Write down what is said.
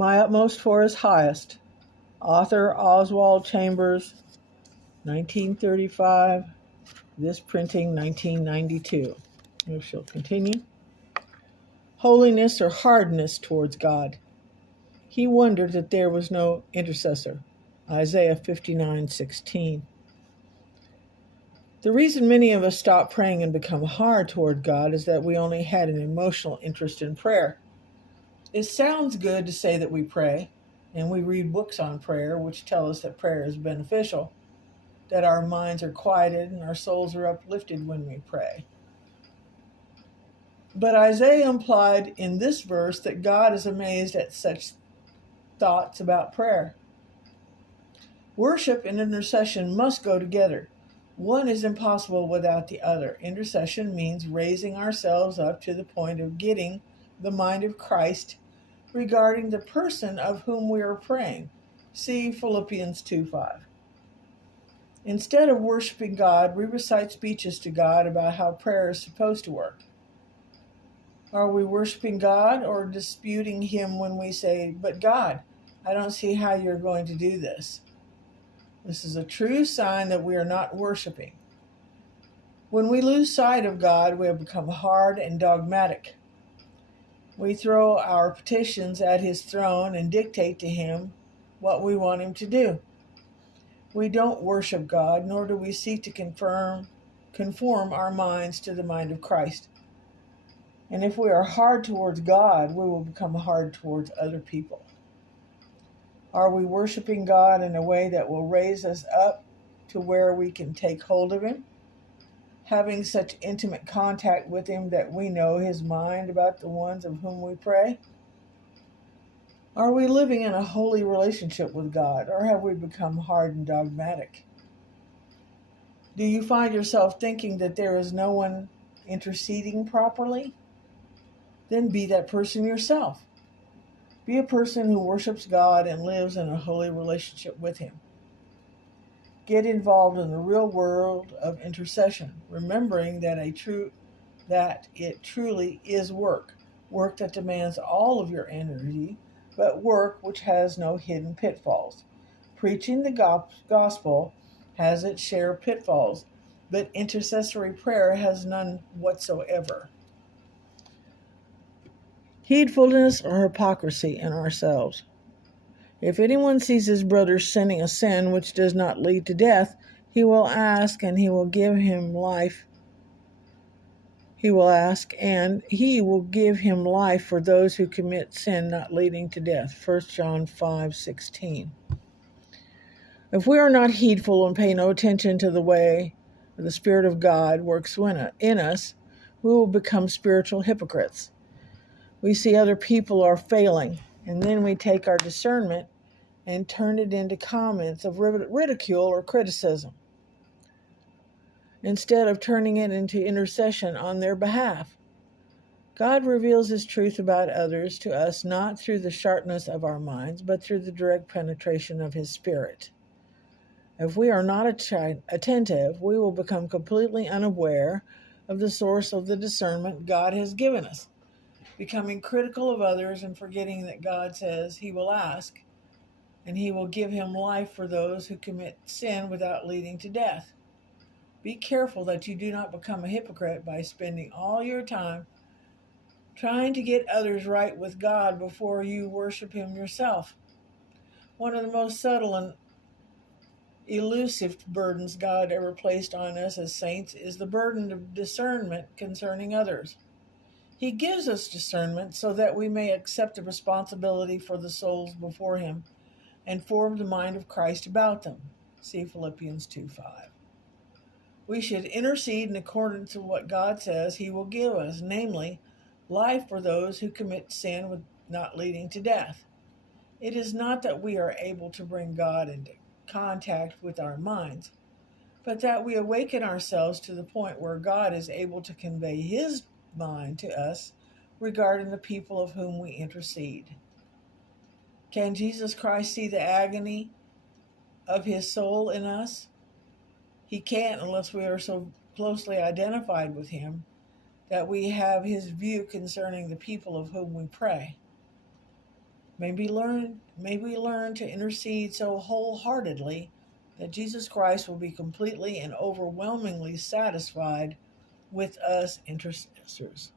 My utmost for his highest. Author Oswald Chambers, 1935. This printing, 1992. We shall continue. Holiness or hardness towards God. He wondered that there was no intercessor. Isaiah 59:16. The reason many of us stop praying and become hard toward God is that we only had an emotional interest in prayer. It sounds good to say that we pray, and we read books on prayer which tell us that prayer is beneficial, that our minds are quieted and our souls are uplifted when we pray. But Isaiah implied in this verse that God is amazed at such thoughts about prayer. Worship and intercession must go together. One is impossible without the other. Intercession means raising ourselves up to the point of getting the mind of Christ regarding the person of whom we are praying. See Philippians 2:5. Instead of worshiping God, we recite speeches to God about how prayer is supposed to work. Are we worshiping God or disputing Him when we say, "But God, I don't see how you're going to do this"? This is a true sign that we are not worshiping. When we lose sight of God, we have become hard and dogmatic. We throw our petitions at His throne and dictate to Him what we want Him to do. We don't worship God, nor do we seek to conform our minds to the mind of Christ. And if we are hard towards God, we will become hard towards other people. Are we worshiping God in a way that will raise us up to where we can take hold of Him, having such intimate contact with Him that we know His mind about the ones of whom we pray? Are we living in a holy relationship with God, or have we become hard and dogmatic? Do you find yourself thinking that there is no one interceding properly? Then be that person yourself. Be a person who worships God and lives in a holy relationship with Him. Get involved in the real world of intercession, remembering that it truly is work that demands all of your energy, but work which has no hidden pitfalls. Preaching the gospel has its share of pitfalls, but intercessory prayer has none whatsoever. Heedfulness or hypocrisy in ourselves. If anyone sees his brother sinning a sin which does not lead to death, he will ask, and he will give him life. He will ask, and he will give him life for those who commit sin not leading to death. 1 John 5:16. If we are not heedful and pay no attention to the way the Spirit of God works in us, we will become spiritual hypocrites. We see other people are failing, and then we take our discernment and turn it into comments of ridicule or criticism, instead of turning it into intercession on their behalf. God reveals His truth about others to us not through the sharpness of our minds, but through the direct penetration of His Spirit. If we are not attentive, we will become completely unaware of the source of the discernment God has given us, becoming critical of others and forgetting that God says He will ask, and He will give him life for those who commit sin without leading to death. Be careful that you do not become a hypocrite by spending all your time trying to get others right with God before you worship Him yourself. One of the most subtle and elusive burdens God ever placed on us as saints is the burden of discernment concerning others. He gives us discernment so that we may accept the responsibility for the souls before Him and form the mind of Christ about them. See Philippians 2:5. We should intercede in accordance with what God says He will give us, namely, life for those who commit sin with not leading to death. It is not that we are able to bring God into contact with our minds, but that we awaken ourselves to the point where God is able to convey His mind to us regarding the people of whom we intercede. Can Jesus Christ see the agony of His soul in us? He can't unless we are so closely identified with Him that we have His view concerning the people of whom we pray. May we learn to intercede so wholeheartedly that Jesus Christ will be completely and overwhelmingly satisfied with us intercessors.